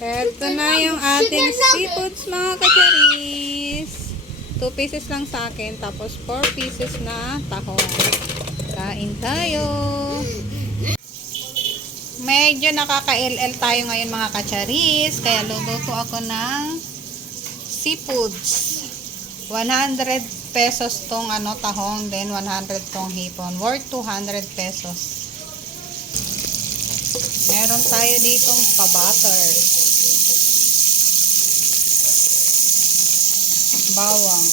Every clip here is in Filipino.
Ito na yung ating seafoods mga kacharis. 2 pieces lang sa akin. Tapos 4 pieces na tahong. Kain tayo. Medyo nakaka-LL tayo ngayon mga kacharis. Kaya luluto ako ng seafoods. 100 pesos tong tahong. Then 100 tong hipon. Worth 200 pesos. Meron tayo ditong pa-butter. Bawang.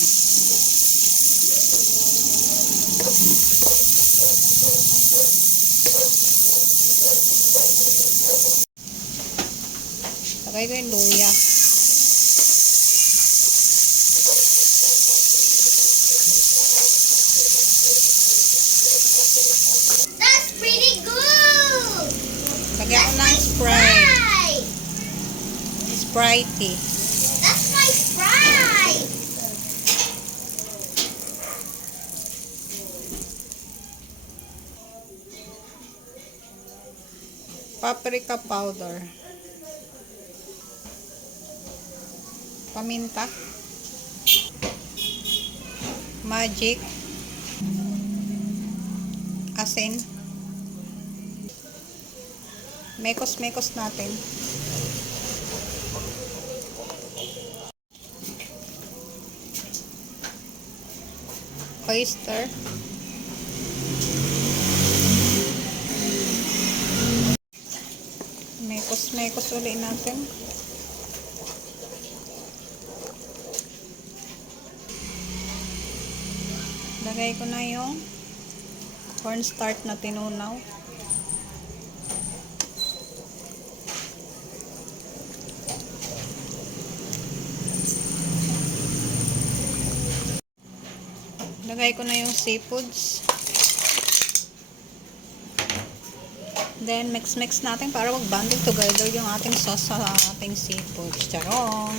Lagay ko yung luya. That's pretty good! Lagyan ko ng Sprite. Sprite. That's my Sprite! Paprika powder. Paminta. Magic. Asin. Mekos-mekos natin. Oyster. Mekos-mekos ulit natin. Lagay ko na yung cornstarch na tinunaw. Lagay ko na yung seafoods. Then, mix-mix natin para mag-bundle together yung ating sauce sa ating seafoods. Charong!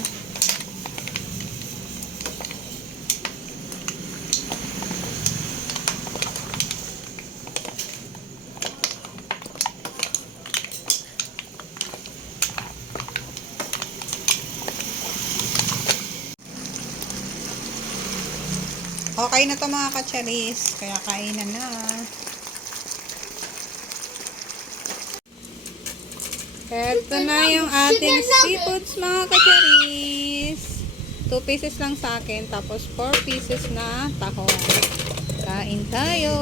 Okay na to mga kacharis. Kaya kainan na. Ito na yung ating seafoods mga kacharis. 2 pieces lang sa akin. Tapos 4 pieces na tahong. Kain tayo.